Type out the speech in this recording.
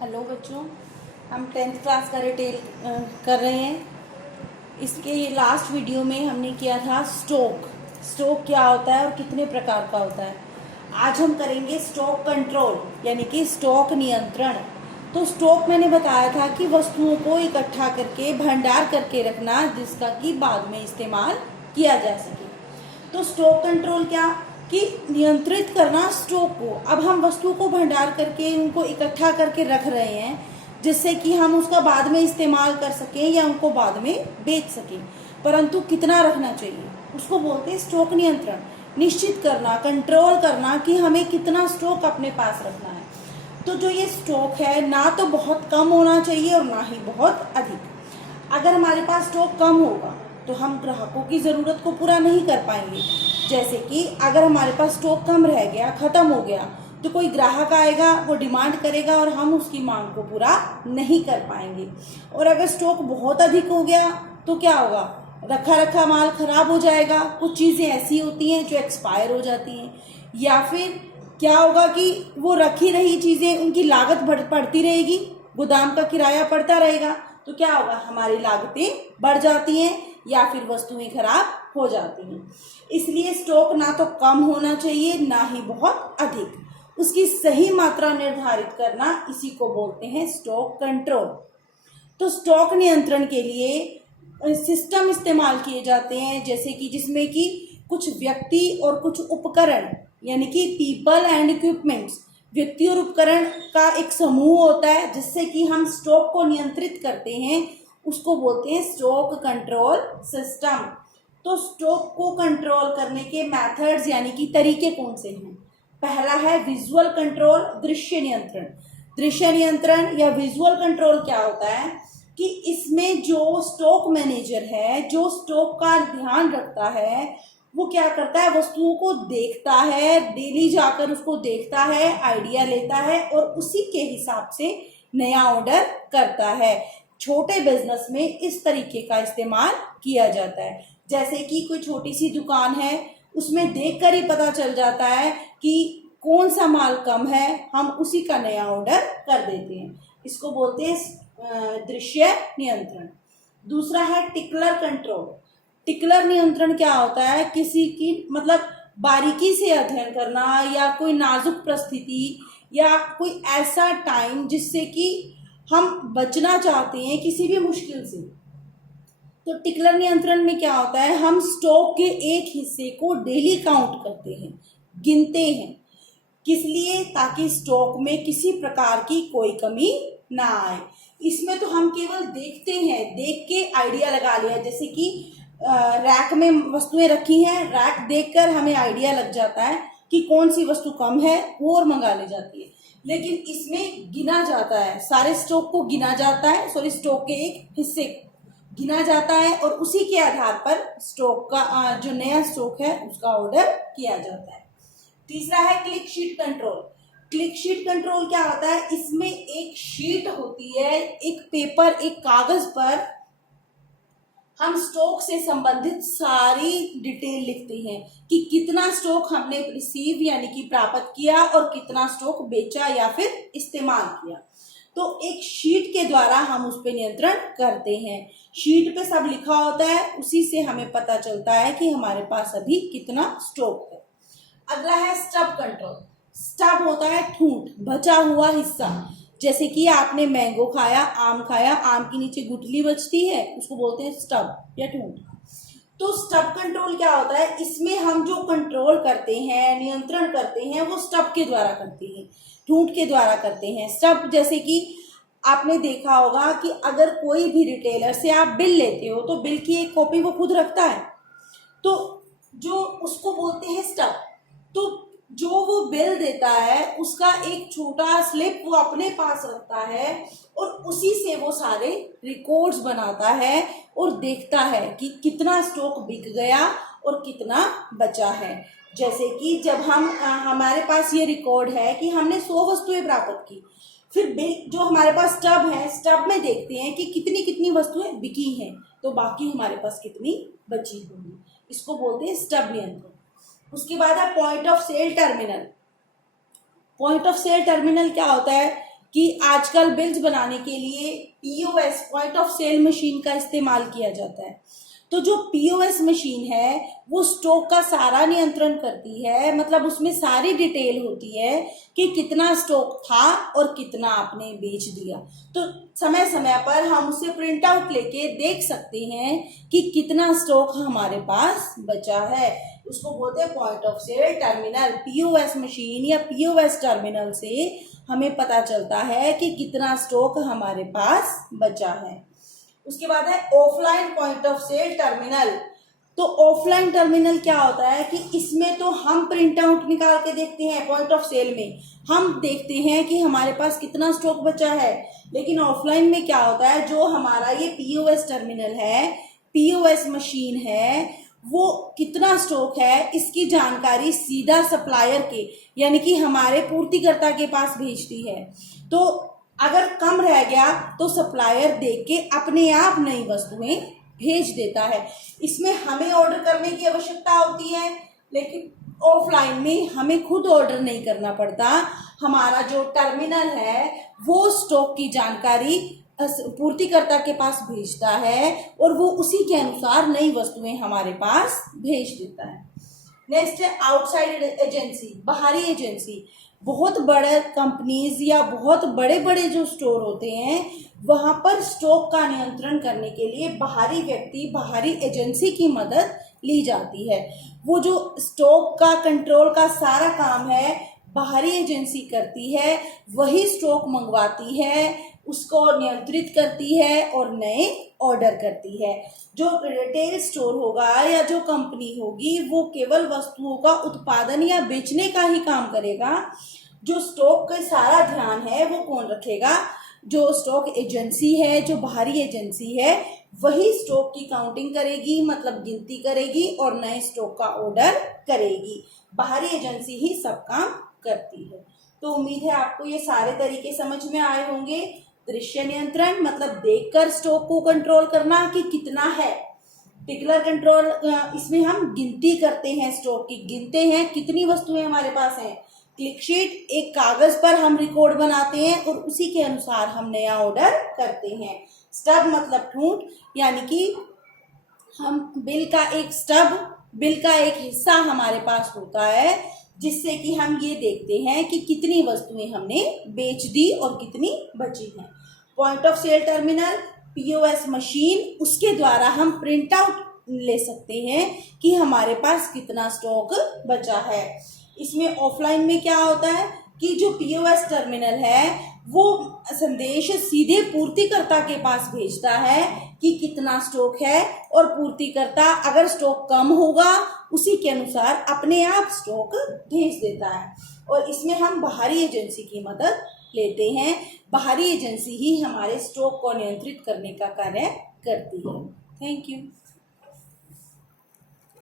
Hello बच्चों, हम 10th class का रिटेल कर रहे हैं। इसके लास्ट वीडियो में हमने किया था स्टॉक क्या होता है और कितने प्रकार का होता है। आज हम करेंगे स्टॉक कंट्रोल यानी कि स्टॉक नियंत्रण। तो स्टॉक मैंने बताया था कि वस्तुओं को इकट्ठा करके भंडार करके रखना जिसका कि बाद में इस्तेमाल किया जा सके। तो स्टॉक कंट्रोल क्या कि नियंत्रित करना स्टॉक को। अब हम वस्तु को भंडार करके उनको इकट्ठा करके रख रहे हैं जिससे कि हम उसका बाद में इस्तेमाल कर सकें या उनको बाद में बेच सकें, परंतु कितना रखना चाहिए उसको बोलते हैं स्टॉक नियंत्रण। निश्चित करना, कंट्रोल करना कि हमें कितना स्टॉक अपने पास रखना है। तो जो ये स्टॉक है ना तो बहुत कम होना चाहिए और ना ही बहुत अधिक। अगर हमारे पास स्टॉक कम होगा तो हम ग्राहकों की ज़रूरत को पूरा नहीं कर पाएंगे। जैसे कि अगर हमारे पास स्टॉक कम रह गया, ख़त्म हो गया, तो कोई ग्राहक आएगा, वो डिमांड करेगा और हम उसकी मांग को पूरा नहीं कर पाएंगे। और अगर स्टॉक बहुत अधिक हो गया तो क्या होगा, रखा रखा माल खराब हो जाएगा। कुछ चीज़ें ऐसी होती हैं जो एक्सपायर हो जाती हैं, या फिर क्या होगा कि वो रखी रही चीज़ें उनकी लागत बढ़ती रहेगी, गोदाम का किराया बढ़ता रहेगा, तो क्या होगा, हमारी लागतें बढ़ जाती हैं या फिर वस्तुएं खराब हो जाती हैं। इसलिए स्टॉक ना तो कम होना चाहिए ना ही बहुत अधिक। उसकी सही मात्रा निर्धारित करना, इसी को बोलते हैं स्टॉक कंट्रोल। तो स्टॉक नियंत्रण के लिए सिस्टम इस्तेमाल किए जाते हैं, जैसे कि जिसमें कि कुछ व्यक्ति और कुछ उपकरण यानी कि पीपल एंड इक्विपमेंट्स, व्यक्ति और उपकरण का एक समूह होता है जिससे कि हम स्टॉक को नियंत्रित करते हैं, उसको बोलते हैं स्टॉक कंट्रोल सिस्टम। तो स्टॉक को कंट्रोल करने के मेथड्स यानी कि तरीके कौन से हैं? पहला है विजुअल कंट्रोल, दृश्य नियंत्रण। दृश्य नियंत्रण या विजुअल कंट्रोल क्या होता है कि इसमें जो स्टॉक मैनेजर है, जो स्टॉक का ध्यान रखता है, वो क्या करता है, वस्तुओं को देखता है, डेली जाकर उसको देखता है, आइडिया लेता है और उसी के हिसाब से नया ऑर्डर करता है। छोटे बिजनेस में इस तरीके का इस्तेमाल किया जाता है। जैसे कि कोई छोटी सी दुकान है, उसमें देखकर ही पता चल जाता है कि कौन सा माल कम है, हम उसी का नया ऑर्डर कर देते हैं। इसको बोलते हैं दृश्य नियंत्रण। दूसरा है टिकलर कंट्रोल। टिकलर नियंत्रण क्या होता है, किसी की मतलब बारीकी से अध्ययन करना या कोई नाजुक परिस्थिति या कोई ऐसा टाइम जिससे कि हम बचना चाहते हैं किसी भी मुश्किल से। तो टिकलर नियंत्रण में क्या होता है, हम स्टॉक के एक हिस्से को डेली काउंट करते हैं, गिनते हैं। किस लिए? ताकि स्टॉक में किसी प्रकार की कोई कमी ना आए। इसमें तो हम केवल देखते हैं, देख के आइडिया लगा लिया। जैसे कि रैक में वस्तुएं रखी हैं, रैक देखकर हमें आइडिया लग जाता है कि कौन सी वस्तु कम है, वो और मंगा ले जाती है। लेकिन इसमें गिना जाता है, सारे स्टॉक को गिना जाता है, सॉरी स्टॉक के एक हिस्से को गिना जाता है और उसी के आधार पर स्टॉक का जो नया स्टॉक है उसका ऑर्डर किया जाता है। तीसरा है click sheet control. Click sheet control क्या होता है, इसमें एक शीट होती है, एक पेपर, एक कागज पर हम स्टॉक से संबंधित सारी डिटेल लिखते हैं कि कितना स्टॉक हमने रिसीव यानी कि प्राप्त किया और कितना स्टॉक बेचा या फिर इस्तेमाल किया। तो एक शीट के द्वारा हम उस पर नियंत्रण करते हैं। शीट पे सब लिखा होता है, उसी से हमें पता चलता है कि हमारे पास अभी कितना स्टॉक है। अगला है स्टब कंट्रोल। स्टब होता है ठूंठ, बचा हुआ हिस्सा। जैसे कि आपने मैंगो खाया, आम खाया, आम के नीचे गुठली बचती है, उसको बोलते हैं स्टब या ठूंठ। तो स्टब कंट्रोल क्या होता है, इसमें हम जो कंट्रोल करते हैं, नियंत्रण करते हैं, वो स्टब के द्वारा करते हैं, ठूंठ के द्वारा करते हैं। स्टब जैसे कि आपने देखा होगा कि अगर कोई भी रिटेलर से आप बिल लेते हो तो बिल की एक कॉपी वो खुद रखता है, तो जो उसको बोलते हैं स्टब। तो जो वो बिल देता है उसका एक छोटा स्लिप वो अपने पास रखता है और उसी से वो सारे रिकॉर्ड्स बनाता है और देखता है कि कितना स्टॉक बिक गया और कितना बचा है। जैसे कि जब हम हमारे पास ये रिकॉर्ड है कि हमने 100 वस्तुएं प्राप्त की, फिर बिल जो हमारे पास स्टब है, स्टब में देखते हैं कि कितनी कितनी वस्तुएं बिकी हैं, तो बाकी हमारे पास कितनी बची होंगी। इसको बोलते हैं स्टब नियंत्रण। उसके बाद है point of sale terminal. Point of sale terminal क्या होता है कि आजकल बिल्स बनाने के लिए POS point of sale machine का इस्तेमाल किया जाता है। तो जो पीओएस मशीन है वो स्टॉक का सारा नियंत्रण करती है, मतलब उसमें सारी डिटेल होती है कि कितना स्टॉक था और कितना आपने बेच दिया। तो समय समय पर हम उसे प्रिंट आउट लेके देख सकते हैं कि कितना स्टॉक हमारे पास बचा है। उसको बोलते हैं point of sale terminal. POS machine या पीओएस टर्मिनल से हमें पता चलता है कि कितना स्टॉक हमारे पास बचा है। उसके बाद है offline point of sale terminal. तो ऑफलाइन टर्मिनल क्या होता है कि इसमें तो हम प्रिंट आउट निकाल के देखते हैं, पॉइंट ऑफ सेल में हम देखते हैं कि हमारे पास कितना स्टॉक बचा है। लेकिन ऑफलाइन में क्या होता है, जो हमारा ये पीओएस टर्मिनल है, पीओएस मशीन है, वो कितना स्टॉक है इसकी जानकारी सीधा सप्लायर के यानी कि हमारे पूर्तिकर्ता के पास भेजती है। तो अगर कम रह गया तो सप्लायर देख के अपने आप नई वस्तुएं भेज देता है। इसमें हमें ऑर्डर करने की आवश्यकता होती है, लेकिन ऑफलाइन में हमें खुद ऑर्डर नहीं करना पड़ता। हमारा जो टर्मिनल है वो स्टॉक की जानकारी पूर्तिकर्ता के पास भेजता है और वो उसी के अनुसार नई वस्तुएं हमारे पास भेज देता है। नेक्स्ट है आउटसाइड एजेंसी, बाहरी एजेंसी। बहुत बड़े कंपनीज या बहुत बड़े बड़े जो स्टोर होते हैं वहां पर स्टॉक का नियंत्रण करने के लिए बाहरी व्यक्ति, बाहरी एजेंसी की मदद ली जाती है। वो जो स्टॉक का कंट्रोल का सारा काम है बाहरी एजेंसी करती है, वही स्टॉक मंगवाती है, उसको नियंत्रित करती है और नए ऑर्डर करती है। जो रिटेल स्टोर होगा या जो कंपनी होगी वो केवल वस्तुओं का उत्पादन या बेचने का ही काम करेगा। जो स्टॉक का सारा ध्यान है वो कौन रखेगा, जो स्टॉक एजेंसी है, जो बाहरी एजेंसी है, वही स्टॉक की काउंटिंग करेगी, मतलब गिनती करेगी और नए स्टॉक का ऑर्डर करेगी। बाहरी एजेंसी ही सब काम करती है। तो उम्मीद है आपको ये सारे तरीके समझ में आए होंगे। दृश्य नियंत्रण मतलब देखकर स्टॉक को कंट्रोल करना कि कितना है। टिकलर कंट्रोल, इसमें हम गिनती करते हैं, स्टॉक की गिनते हैं कितनी वस्तुएं हमारे पास हैं। क्लिक शीट, एक कागज पर हम रिकॉर्ड बनाते हैं और उसी के अनुसार हम नया ऑर्डर करते हैं। स्टब मतलब ठूंठ, यानी कि हम बिल का एक स्टब, बिल का एक हिस्सा हमारे पास होता है जिससे कि हम ये देखते हैं कि कितनी वस्तुएं हमने बेच दी और कितनी बची हैं। Point of sale terminal, POS machine, उसके द्वारा हम प्रिंट आउट ले सकते हैं कि हमारे पास कितना स्टॉक बचा है। इसमें ऑफलाइन में क्या होता है कि जो पीओएस टर्मिनल है वो संदेश सीधे पूर्तिकर्ता के पास भेजता है कि कितना स्टॉक है, और पूर्तिकर्ता अगर स्टॉक कम होगा उसी के अनुसार अपने आप स्टॉक भेज देता है। और इसमें हम बाहरी एजेंसी की मदद लेते हैं। बाहरी एजेंसी ही हमारे स्टॉक को नियंत्रित करने का कार्य करती है। Thank you.